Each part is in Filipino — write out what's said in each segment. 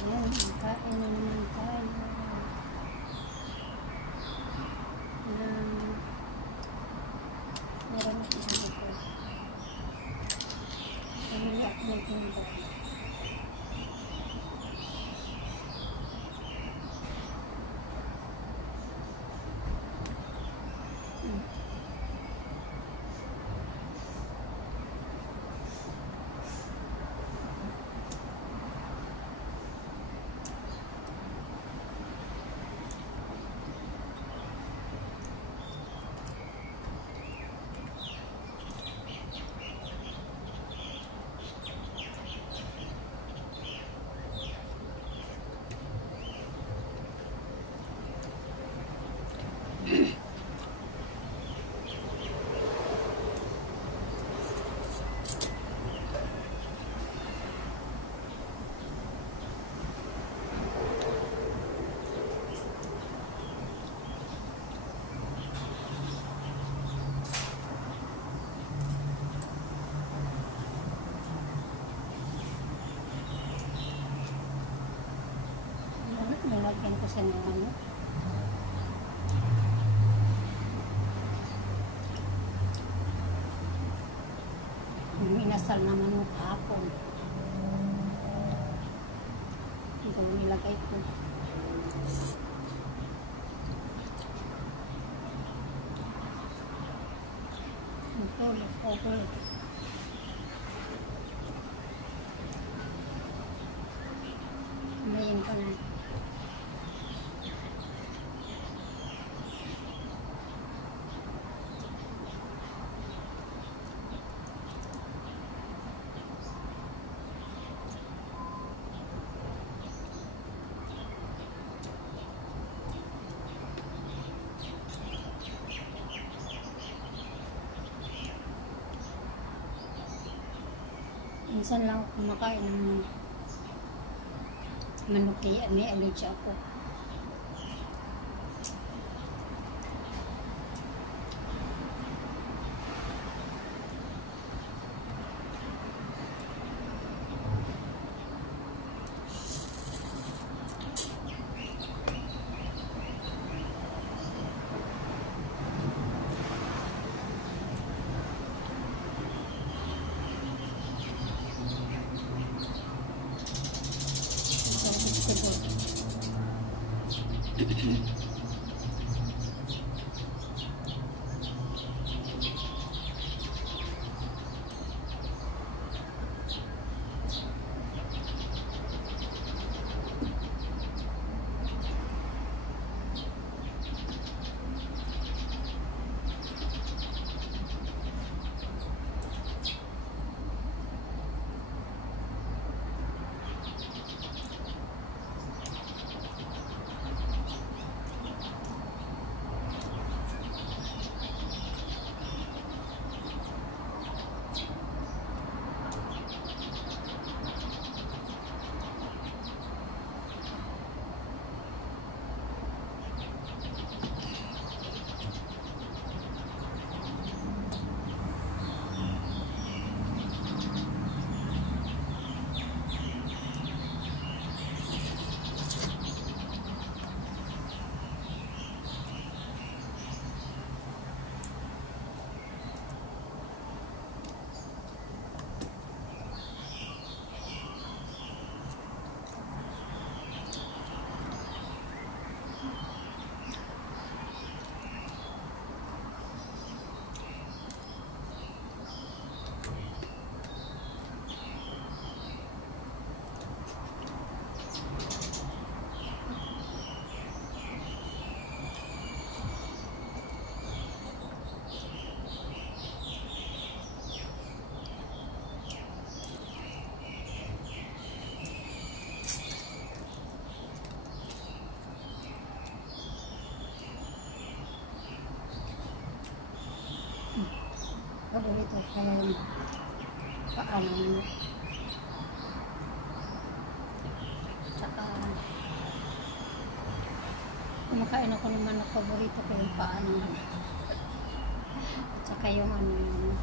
Ayan, kain na naman tayo ng meron na isang ito. Pamili ako ng tinda. Nilagyan ko sa ng ano. Inasal naman mo kahapon. Ito nilagay ko. Ito, leftover. Kumain ko na. Minsan lang ako kumakain ng manok kaya may allergy ako. Paborito ko yung paa ng manok. Tsaka kumakain ako ng manok, paborito ko yung paa ng manok. Tsaka yung ano yung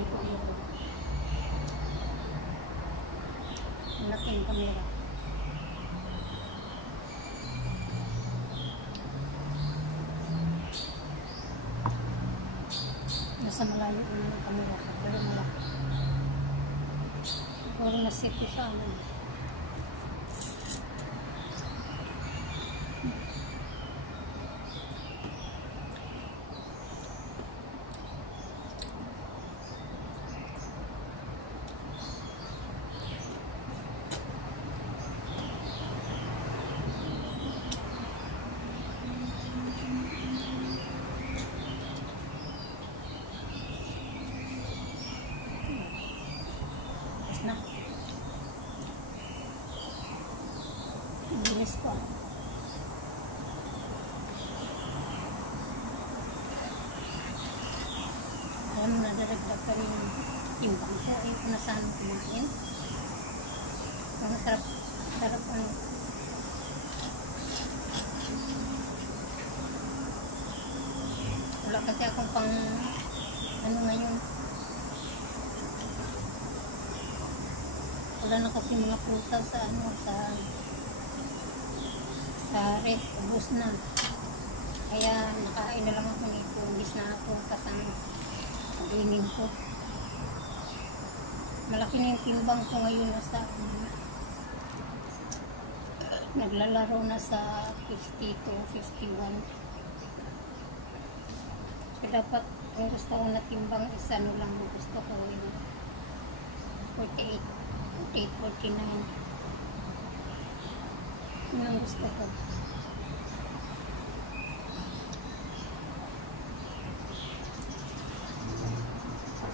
Ilo-ilo. Malaking kamera. Nasa malayo yung kamera. Pero malaki. Siguro na-set ko sa amin. Na. Ang bilis ko. Alam mo na, daragdag ka rin timbang ko. Ayaw ko na saan kumain. Ang sarap. Sarap ano. Wala kasi akong pang ano ngayon. Wala na kasi mga prutas sa ano, sa ref, ubos na. Kaya nakain na lang ako nito, imbis na prutas ang kainin ko. Malaki na yung timbang ko ngayon nasa naglalaro na sa 50 to 51. So dapat kung gusto ko na timbang is ano lang, gusto ko yung 48. 849. Yun ang gusto ko.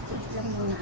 Ito lang muna.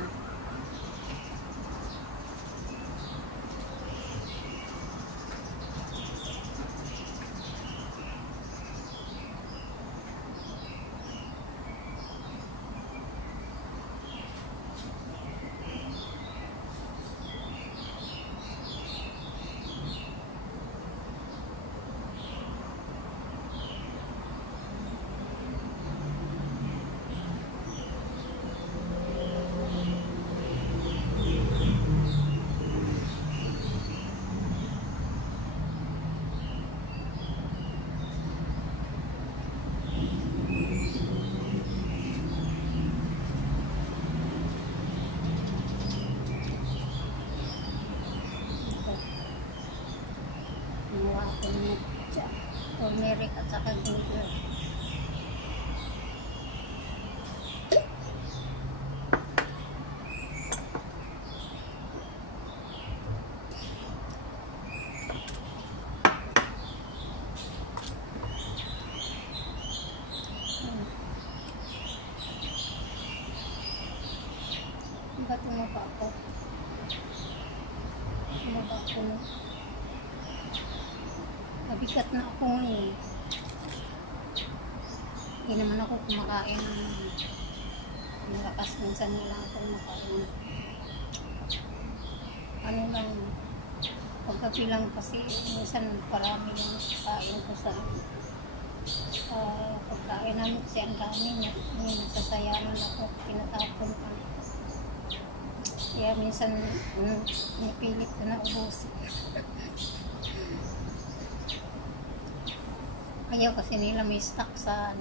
Gumawa ako ng turmeric at saka ginger. Ba't tumaba ako? Tumaba ako no? Nabigat na ako ngayon. Hindi naman ako kumakain. Malakas minsan na lang ako kumakain. Ano lang, paggabi lang kasi minsan parami yung kain ko sa pagkain namin kasi ang dami niya. Nagsasayangan ako, tinatapon ko. Kaya minsan pinipilit ko na ubusin. Ayaw kasi nila may stock sa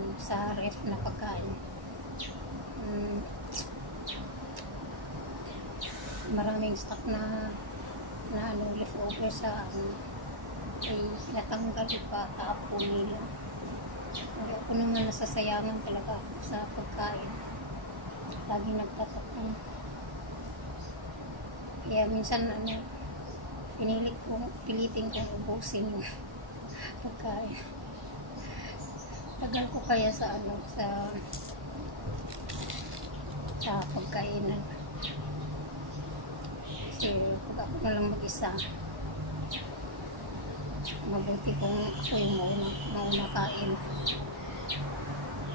ref na pagkain. Maraming stock na leftover sa ay natanggal pa tapon nila. Pero ako naman nasasayangan talaga sa pagkain. Lagi nagtatapon. Kaya minsan pilitin kong ubusin yung pagkain. Tagal ko kaya sa sa pagkainan. Kasi pag ako na lang mag-isa, mabuti kung ako yung mauna kain.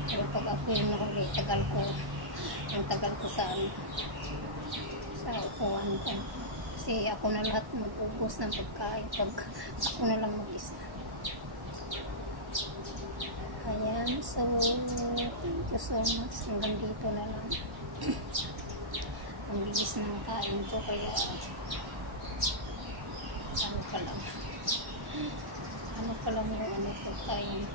Pero pag ako yung nahuli, tagal ko sa upuan ko. Kasi ako na lahat mag-ubos ng pagkain pag ako na lang mag-isa. Ayan, so thank you so much. Hanggang dito na lang. kinakain ko, kaya ano pa lang yung ano ko time.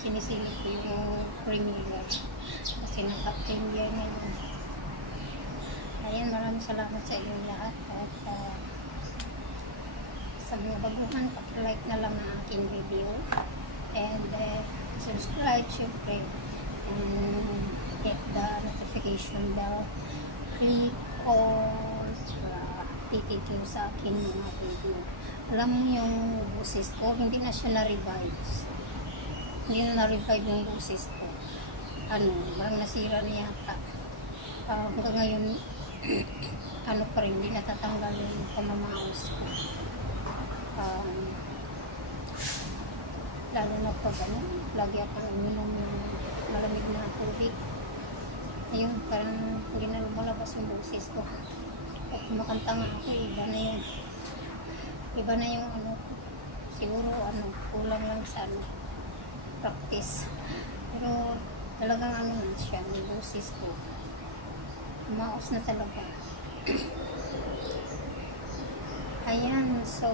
Sinisilip ko yung premiere kasi naka-premiere ngayon. Ayan, maraming salamat sa inyo lahat at sa mga baguhan, like na lang ang aking video and subscribe syempre and hit the notification bell, click on tititiw sa aking mga video. Alam mo yung boses ko, hindi na siya na-revive yung boses ko, parang nasira na yata. Hanggang ngayon ano pa rin, hindi natatanggal yung pamamaos ko. Lalo na pag lagi akong uminom ng malamig na tubig. Ayun, parang hindi na lumalabas yung boses ko. At kumakanta nga ako, iba na yung siguro kulang lang sa practice. Pero talagang na siya, yung boses ko. Maos na talaga. Ayan, so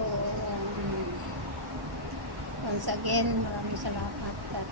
once again, maraming salamat at